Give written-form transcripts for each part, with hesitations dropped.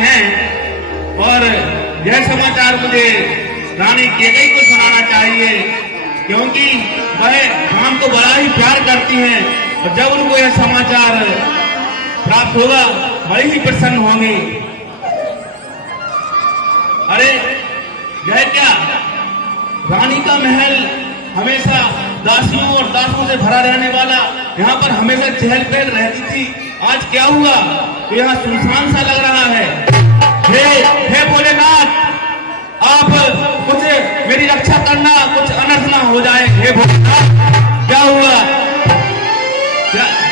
हैं और यह समाचार मुझे रानी केकई को सुनाना चाहिए, क्योंकि वह राम को बड़ा ही प्यार करती हैं और जब उनको यह समाचार प्राप्त होगा बड़ी ही प्रसन्न होंगी। अरे यह क्या, रानी का महल हमेशा दासियों और दासों से भरा रहने वाला, यहाँ पर हमेशा चहल पहल रहती थी, आज क्या हुआ? तो यहाँ सुनसान सा लग रहा है। हे भोलेनाथ, आप कुछ मेरी रक्षा करना, कुछ अनर्थ ना हो जाए। हे भोलेनाथ, क्या हुआ?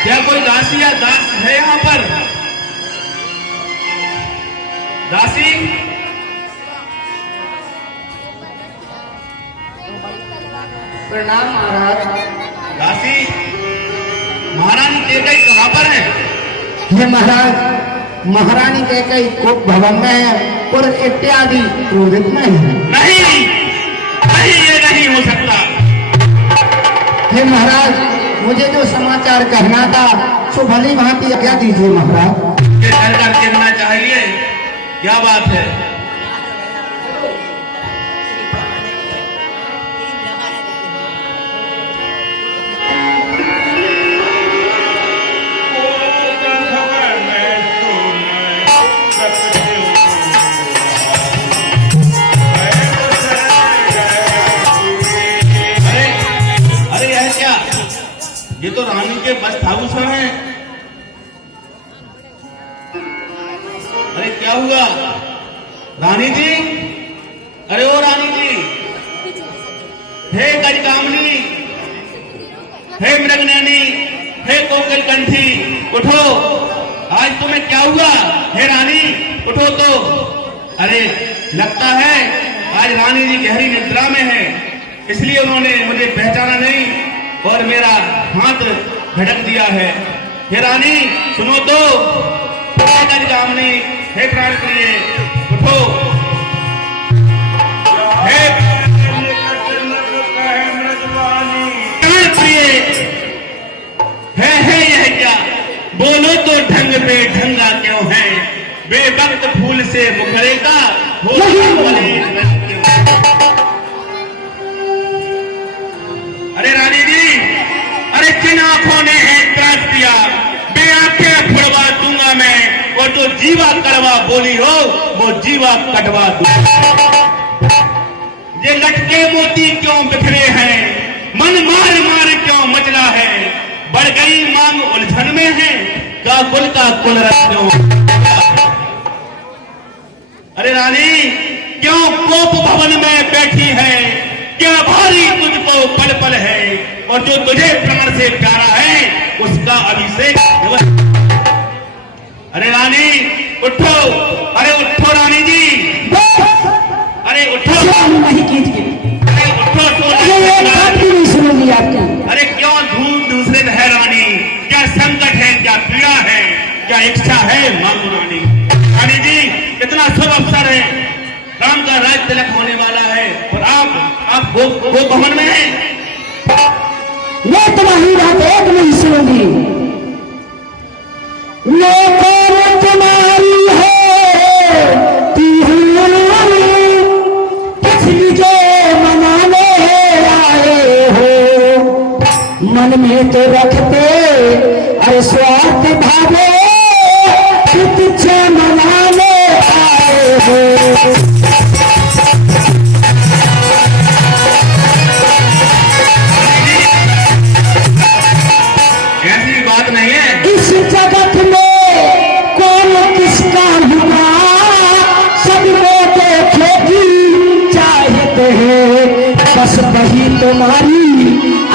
क्या कोई दासी या दास है यहाँ पर? दासी, प्रणाम महाराज। दासी, महारानी केकई कहाँ पर है? ये महाराज, महारानी केकई कोप भवन में है और इत्यादि क्रोधित में है। नहीं, ये नहीं हो सकता। हे महाराज, मुझे जो समाचार कहना था सो भली भांति क्या दीजिए महाराज। ये घर कर कहना चाहिए, क्या बात है? ये तो रानी के वस्त्राभूषण हैं। अरे क्या हुआ रानी जी? अरे ओ रानी जी, हे गजकामनी, हे मृगनयनी, हे कोकिल कंठी, उठो, आज तुम्हें क्या हुआ? हे रानी उठो तो। अरे लगता है आज रानी जी गहरी निद्रा में है, इसलिए उन्होंने मुझे पहचाना नहीं और मेरा हाथ झटक दिया है। हे रानी सुनो तो, गजकामनी, हे प्राण प्रिय, उठो। हे प्राण प्रिय, है यह क्या? बोलो तो ढंग पे ढंगा क्यों है? बेवक्त फूल से मुखरे का अरे रानी जी, अरे जिन आंखों ने है त्रास दिया, बे आंखें फुड़वा दूंगा मैं, और जो जीवा कड़वा बोली हो वो जीवा कटवा दूंगा। ये लटके मोती क्यों बिखरे हैं? मन मार मार क्यों मचला है? बढ़ गई मांग उलझन में है, का कुल क्यों? अरे रानी, क्यों कोप भवन में बैठी है? क्या भारी तुझको पल पल है? और जो तुझे प्राण से प्यारा है उसका अभिषेक। अरे रानी उठो, अरे उठो रानी जी, अरे उठो, नहीं कीजिए। अरे उठो तो। अरे क्यों धूप दूसरे है रानी? क्या संकट है, क्या पीड़ा है, क्या इच्छा है? मांगो रानी। रानी जी, इतना शुभ अवसर है, राम का राज तिलक होने वाला है और आप वो भवन में हैं। मैं तुम्हारी बात एक नहीं सुनूंगी। लोगों तुम्हारी है किस लिए मनाने आए हो? मन में तो रखते अरे स्वार्थ भावे तुझे मनाने आए हो। इस जगत में कौन किसका हुआ, सबको देखेगी चाहते हैं, बस वही तुम्हारी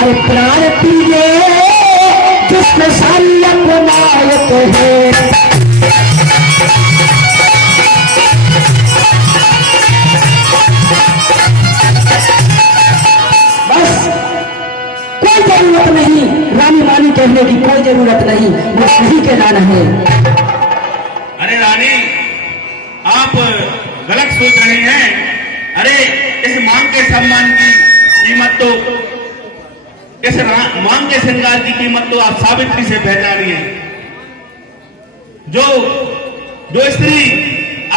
अरे प्राण प्रिय जिसको सारी अपनाते हैं। बस कोई जरूरत नहीं रानी वानी कहने की, कोई जरूरत नहीं, वो सही कहना है। अरे रानी, आप गलत सोच रहे हैं। अरे इस मांग के सम्मान की कीमत तो, इस मांग के श्रृंगार की कीमत तो आप सावित्री से पहचानिए। जो स्त्री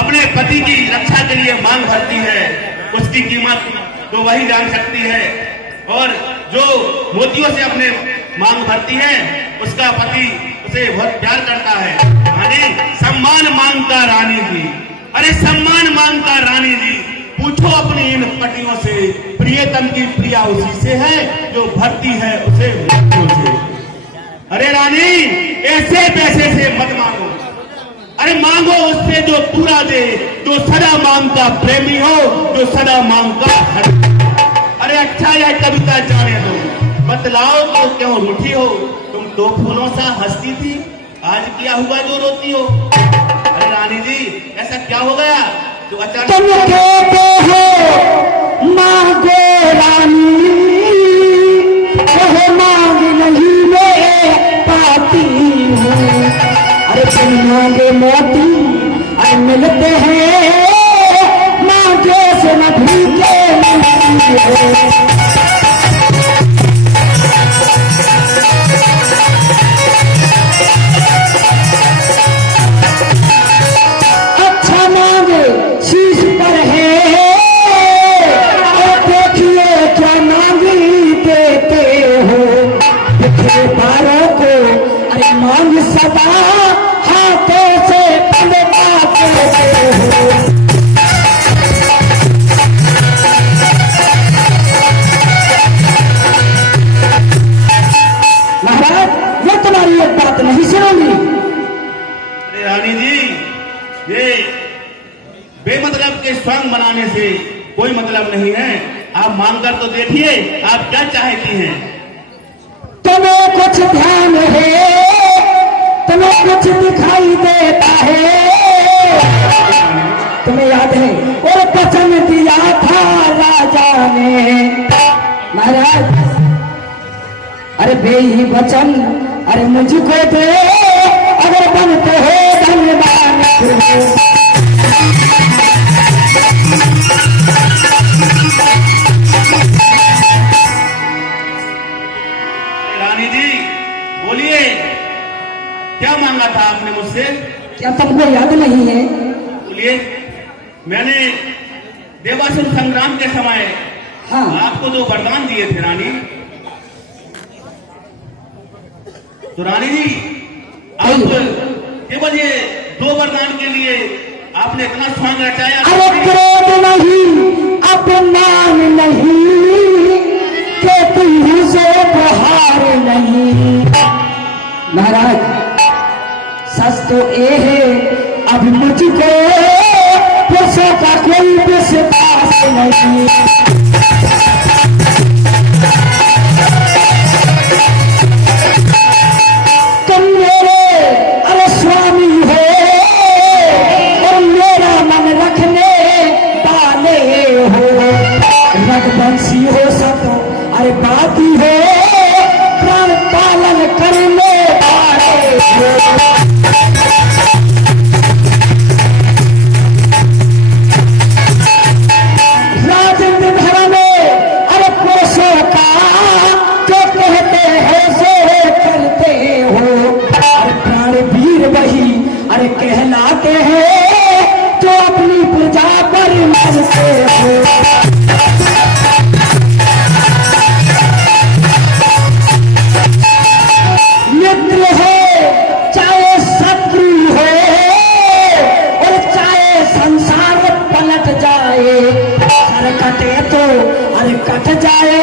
अपने पति की रक्षा के लिए मांग भरती है उसकी कीमत तो वही जान सकती है। और जो मोतियों से अपने मांग भरती है उसका पति उसे बहुत प्यार करता है। रानी सम्मान मांगता रानी जी, अरे सम्मान मांगता रानी जी, पूछो अपनी इन पटियों से, प्रियतम की प्रिया उसी से है जो भरती है उसे मोतियों से। अरे रानी ऐसे पैसे से मत मांगो, अरे मांगो उससे जो पूरा दे, जो सदा मांगता प्रेमी हो, जो सदा मांगता हर। अरे अच्छा यह कविता जाने दो, बतलाओ तो क्यों रूठी हो, तुम दो फूलों सा हंसती थी, आज क्या हुआ जो रोती हो। अरे रानी जी ऐसा क्या हो गया जो अचानक तुम कहते हो मांगो रानी, वह मांग नहीं मैं पाती हूँ। अरे तुम मांगे मोती अरे मिलते हैं, मांगे से न भूखे मिलती है। अच्छा मांगे शीश पर है, और देखिए क्या मांगी देते हो। बिखरे बारों को अरे मांग सदा हाथों से पलटाते हो। महाराज मैं तुम्हारी एक बात नहीं सुनूंगी। अरे रानी जी ये बेमतलब के स्वांग बनाने से कोई मतलब नहीं है। आप मांग कर तो देखिए आप क्या चाहती हैं। तुम्हें कुछ ध्यान है, तुम्हें कुछ दिखाई देता है, तुम्हें याद है और वचन दिया था राजा ने। महाराज अरे बेही वचन अरे मुझको दे, अगर बनते हो धन्यवाद। रानी जी बोलिए क्या मांगा था आपने मुझसे। क्या तुमको याद नहीं है? बोलिए। मैंने देवासुर संग्राम के समय हाँ आपको दो वरदान दिए थे रानी। तो रानी जी आप केवल ये दो वरदान के लिए आपने इतना स्वांग रचाया। अरे क्रोध नहीं अपमान नहीं, के तुम से बहार नहीं। महाराज सच तो ये है अब मुझको पुरुषों का कोई विश्वास नहीं। तुम मेरे अरे स्वामी हो और मेरा मन रखने वाले हो, रघुवंशी हो सब अरे बाती हो, प्राण पालन करने वाले हो। राजेंद्र धर्म में अरे पुरुषों का जो कहते हैं सो करते हो, अरे प्राण वीर वही अरे कहलाते हैं जो अपनी प्रजा पर मरते हो। मित्र हो चाहे शत्रु हो और चाहे संसार पलट जाए, सर कटे तो अरे कट जाए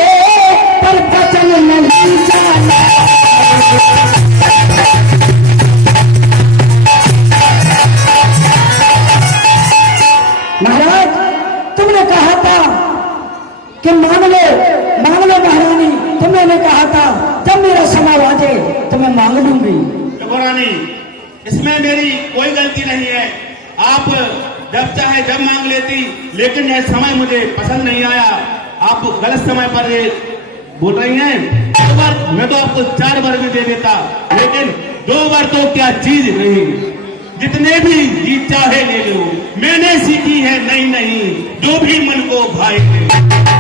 पर बचन नहीं जाना। महाराज तुमने कहा था कि मांग लो महारानी, तुमने कहा था जब मेरा समय आ जाए तो मैं मांग लूंगी। देखो रानी इसमें मेरी कोई गलती नहीं है, आप जब चाहे जब मांग लेती, लेकिन यह समय मुझे पसंद नहीं आया। आप गलत समय पर ये बोल रही हैं। एक बार मैं तो आपको 4 बार भी दे देता, लेकिन 2 बार तो क्या चीज नहीं। जितने भी जी चाहे ले लो, मैंने सीखी है नहीं नहीं जो भी मन को भाई।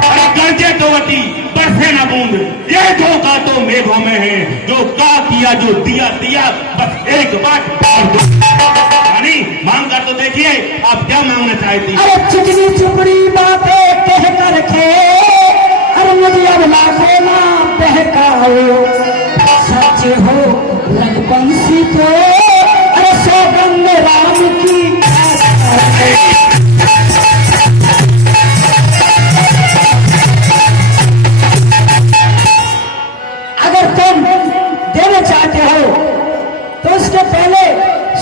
अरे गर्जे तो वटी बरसे न बूंद, ये धोखा तो मेघों में है, जो का किया जो दिया दिया, बस एक बात पार दो। रानी मांग कर तो देखिए, आप क्या मांगना चाहती हैं? अरे चिकनी चुपड़ी बातें कह कर के, अरे मुझे अब लाखों ना बहकाओ, सच हो रघुवंशी को, अरे सौगंध राम की। अगर तुम देना चाहते हो तो उसके पहले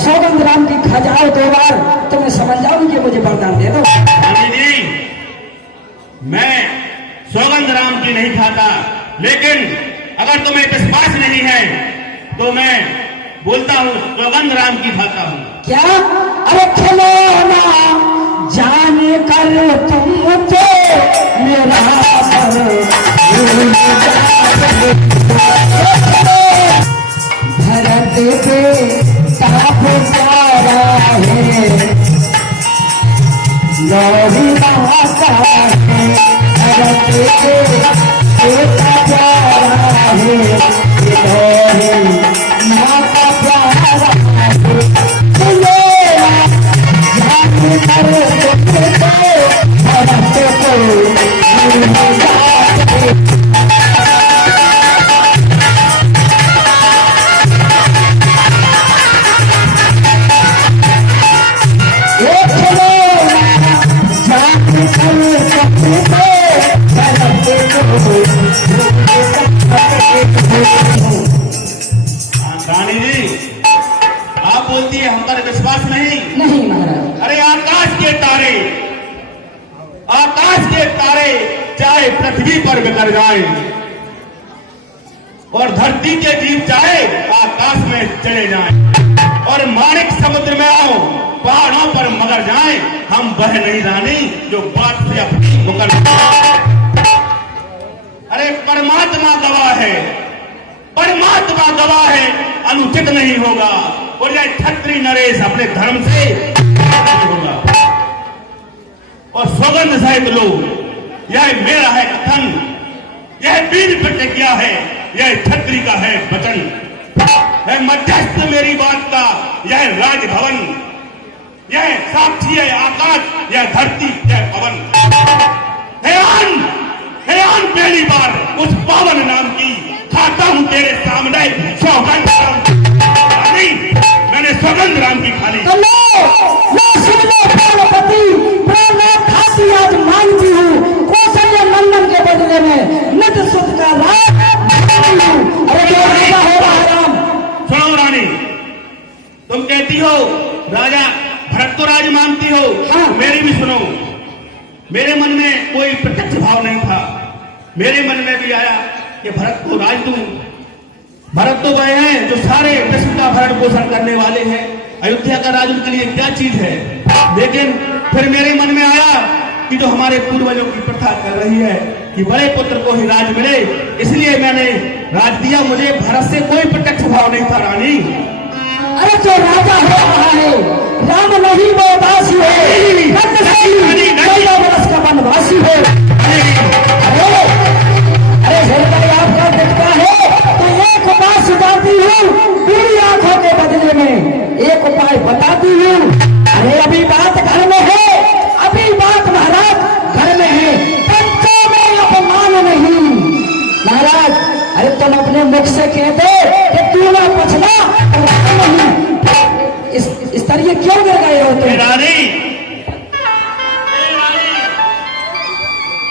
सौगंध राम की खा जाओ 2 बार, तो मैं समझ जाऊंगी कि मुझे वरदान दे दो। रानी जी, मैं सौगंध राम की नहीं खाता, लेकिन अगर तुम्हें विश्वास नहीं है तो मैं बोलता हूँ सौगंध राम की खाता हूँ। क्या? अरे खिलौना जाने कर तुम मुझे मेरा भरत के ताप प्यारा है, लोही माता है, भरत के ताप प्यारा है, लोही माता प्यारा है, खिलौना जाने कर तुमको भरत को रानी जी, आप बोलती है हम पर विश्वास नहीं? नहीं महाराज। अरे आकाश के तारे चाहे पृथ्वी पर बिखर जाए और धरती के जीव चाहे आकाश में चले जाएं और माणिक समुद्र में आओ, पहाड़ों पर मगर जाएं, हम वह नहीं रानी जो बात से अपनी मुकर। अरे परमात्मा गवाह है, परमात्मा गवाह है, अनुचित नहीं होगा, और यह क्षत्रिय नरेश अपने धर्म से नहीं होगा। और सौगंध सहित लो, यह मेरा है कथन, यह वीर प्रतिज्ञा है, यह क्षत्रिय का है वचन, है मध्यस्थ मेरी बात का यह राजभवन, यह साक्षी है आकाश, यह धरती, यह पवन। हे आन पहली बार उस पावन नाम की खाता हूं तेरे सामने सौगंध राम। नहीं, मैंने सौगंध राम की खाली। आज मानती हूँ कौशल्य नंदन के बदले में नित सुख का राज। अरे जो राजा हो राम। सुनो रानी, तुम कहती हो राजा भरत को राज मानती हो। हाँ। मेरी भी सुनो, मेरे मन में कोई प्रत्यक्ष भाव नहीं था, मेरे मन में भी आया कि भरत को राज दूं। भरत तो गए हैं जो सारे विश्व का भरण पोषण करने वाले हैं, अयोध्या का राज उनके लिए क्या चीज है। लेकिन फिर मेरे मन में आया कि जो हमारे पूर्वजों की प्रथा कर रही है कि बड़े पुत्र को ही राज मिले, इसलिए मैंने राज दिया। मुझे भरत से कोई प्रत्यक्ष भाव नहीं था रानी। अरे जो राजा हो रहा है राम नहीं वो दासी हो, 14 वर्ष का वनवासी हो। अरे हृदय आपका दिखता है तो एक उपाय सुझाती हूँ, पूरी आंखों के बदले में एक उपाय बताती हूँ। अरे अभी बात घर में है, अभी बात महाराज घर में है, पंचों में अपमान नहीं। महाराज अरे तुम अपने मुख से कह दे कि तू ना पछला नहीं, इस तरह क्यों गिर गए हो तुम? रानी,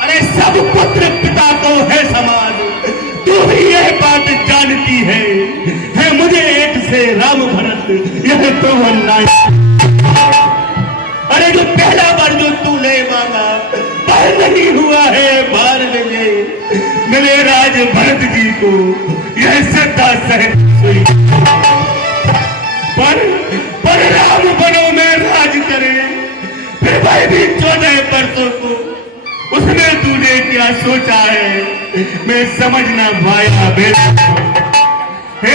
अरे सब पुत्र पिता को है समान, तू भी यह बात जानती है मुझे एक से राम भरत यह तो अन्याय। अरे जो पहला बार जो तूने मांगा पर नहीं हुआ है, बार मिले राज भरत जी को यह सदा सहन हुई। पर राम बनो में राज करे, फिर भाई भी 14 वर्षों को उसमें तूने क्या सोचा है, मैं समझना भाया बेटा। हे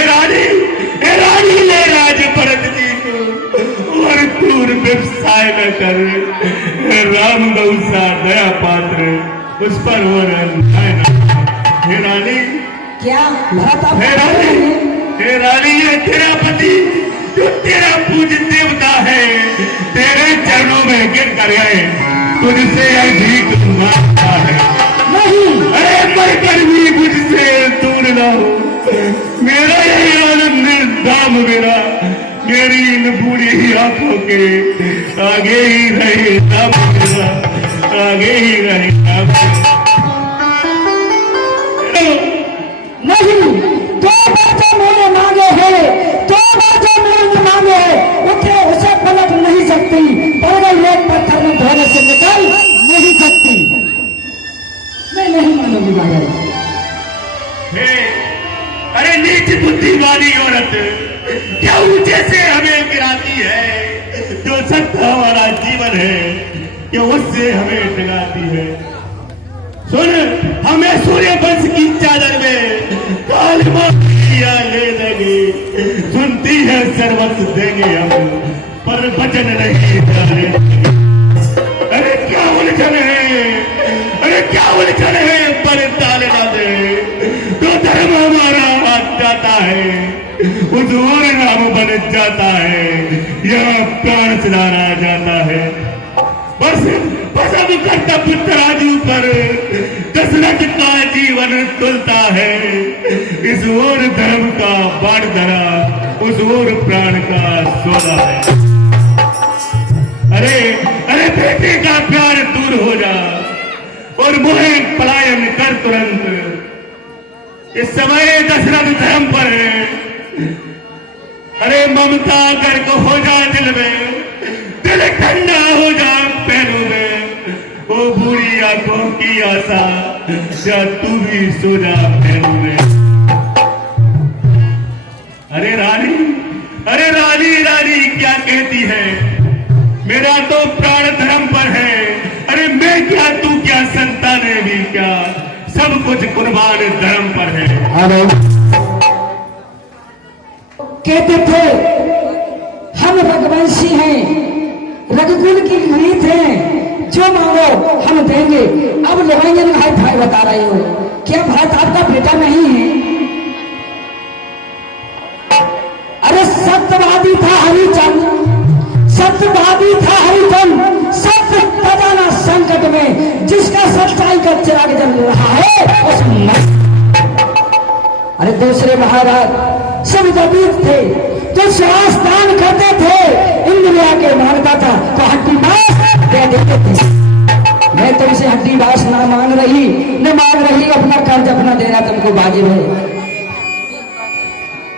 रानी ले राज भरत जी को और क्रूर व्यवसाय न कर। राम गौसा दया पात्र उस पर और अन्याय न। हे रानी, क्या भरत आप हे रानी, हे रानी, ये तेरा पति जो तेरा पूज्य देवता है तेरे चरणों में गिर कर गए, तुझसे यह भीख मांगता है। नहीं, अरे मर कर भी मुझसे दूर ना हो। मेरा यही आनंद दाम मेरा, मेरी इन बूढ़ी आंखों के आगे ही रहे दाम मेरा, आगे ही रहे दाम मेरा। नहीं, दो बार जो मेरे मांगे हैं, दो बार जो मेरे मांगे हैं, उसे पलट नहीं सकती, पड़ गई एक पत्थर में धोने से निकल नहीं सकती। मैं नहीं मानूंगी महाराज। अरे नीच बुद्धि वाली औरत, क्या ऊंचे से हमें गिराती है, जो सत्य हमारा जीवन है क्या उससे हमें डराती है। सुन, हमें सूर्य वंश की चादर में कालिमा ले देंगे, सुनती है सर्वस्व देंगे हम, पर वचन नहीं डाले। अरे क्या उलझन है, अरे क्या उलझन है, पर ताले ना दे तो धर्म हमारा हाथ जाता है, उस और नाम बन जाता है, यह प्राण चलाना जाता है। बस बस अब कर्तव्य तराजू पर दशरथ का जीवन तुलता है, इस ओर धर्म का बाढ़ धरा, उस ओर प्राण का सौदा है। अरे अरे बेटे का प्यार दूर हो जा और मोहे पलायन कर तुरंत, इस समय दशरथ धर्म पर है। अरे ममता गर्क हो जा दिल में, दिल ठंडा हो जा पैरों में, वो बुरी आंखों की आशा क्या तू भी सो जा पैरों में। अरे रानी, अरे रानी, रानी क्या कहती है, मेरा तो प्राण धर्म पर है। अरे मैं क्या, तू क्या, संतानें भी क्या, सब कुछ कुर्बान धर्म पर है। हेलो, कहते थे हम रघुवंशी हैं, रघुकुल की रीत है, जो मांगो हम देंगे। अब लोहाइयन भाई भाई बता रहे हो, क्या भरत आपका बेटा नहीं है? अरे सत्यवादी था हरिचंद, सत्यवादी था हरिचंद, सत्य बजाना संकट में, जिसका सच्चाई का चिराग जल रहा है उस। अरे दूसरे महाराज सब जबीत थे, जो श्वास दान करते थे, इंद्रिया के मांगता था तो हड्डी मांस दे देते थे। मैं तुमसे हड्डी मांस ना मांग रही, न मांग रही, अपना कर्ज अपना देना तुमको वाजिब है,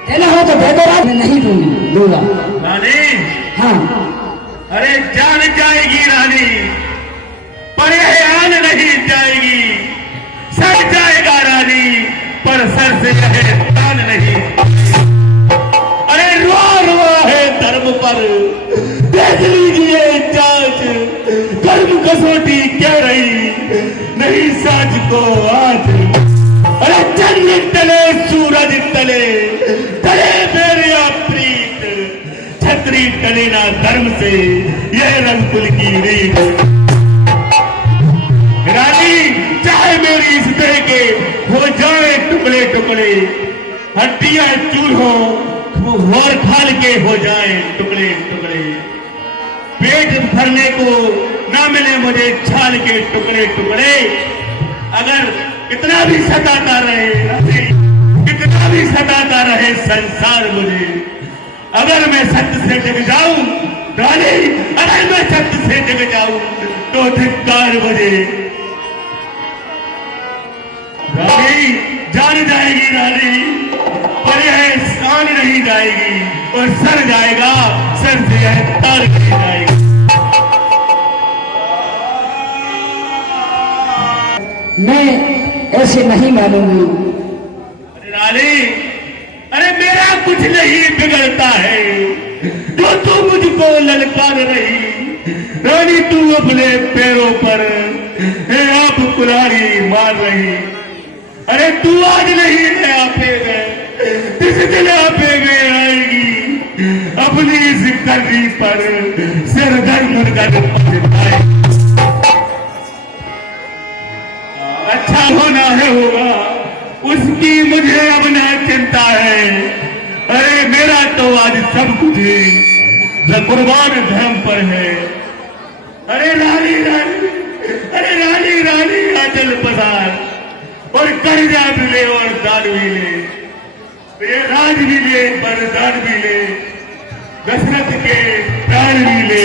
देना हो तो दे दो, मैं नहीं दूंगा। रानी, हाँ, अरे जान जाएगी रानी, पर यह आन नहीं जाएगी, सर जाएगा रानी, पर सर से यह तान नहीं। अरे रुआ रुआ है धर्म पर, देख लीजिए जांच, धर्म कसौटी कह रही नहीं साज को आज। अरे चंद्र तले सूरज तले, तले मेरे प्रीत, छतरी टले ना धर्म से, यह रंगकुल की रीत। रानी, चाहे मेरी इस देह के हो जाए टुकड़े टुकड़े, हड्डियां चूर हो और खाल के हो जाए टुकड़े टुकड़े, पेट भरने को ना मिले मुझे छाल के टुकड़े टुकड़े। अगर कितना भी सताता रहे, कितना भी सताता रहे संसार मुझे, अगर मैं सत्य से जग जाऊं रानी, अगर मैं सत्य से जग जाऊं तो धिक्कार मुझे। रानी जान जाएगी रानी, पर यह शान नहीं जाएगी, और सर जाएगा, सर से यह तार नहीं जाएगी। मैं ऐसे नहीं मानूंगी। अरे रानी, अरे मेरा कुछ नहीं बिगड़ता है, जो तू मुझको ललकार रही। रानी तू अपने पैरों पर है आप कुल्हाड़ी मार रही। अरे तू आज नहीं है आपे में, जिस दिन आपे में आएगी, अपनी इस करनी पर सिर दर्द कर पाए। अच्छा होना है होगा, कहता है अरे मेरा तो आज सब कुछ है, मैं कुर्बान धर्म पर है। अरे रानी रानी, अरे रानी रानी आंचल पसार और कर्जा भी ले और दान भी ले, ये राज भी ले वरदान भी ले, दशरथ के प्राण भी ले।